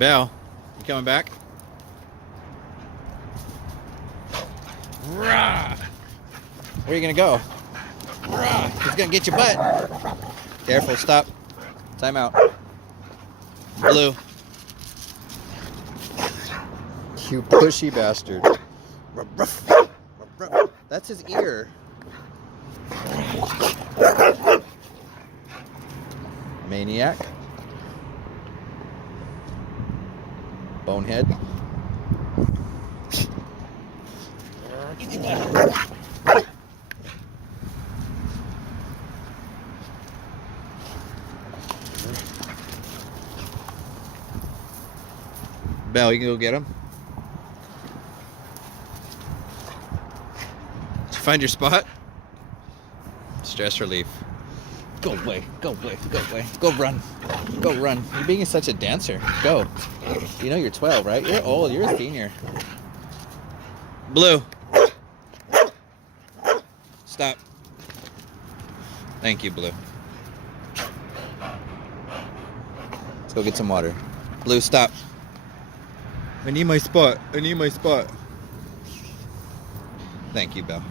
Belle, you coming back? Rah! Where are you gonna go? Rah! He's gonna get your butt. Careful, stop. Time out. Blue. You pushy bastard. That's his ear. Maniac. Bonehead. Belle, you can go get him. Did you find your spot? Stress relief. Go away, go away, go away. Go run. Go run. You're being such a dancer. Go. You know you're 12, right? You're old. You're a senior. Blue. Stop. Thank you, Blue. Let's go get some water. Blue, stop. I need my spot. I need my spot. Thank you, Belle.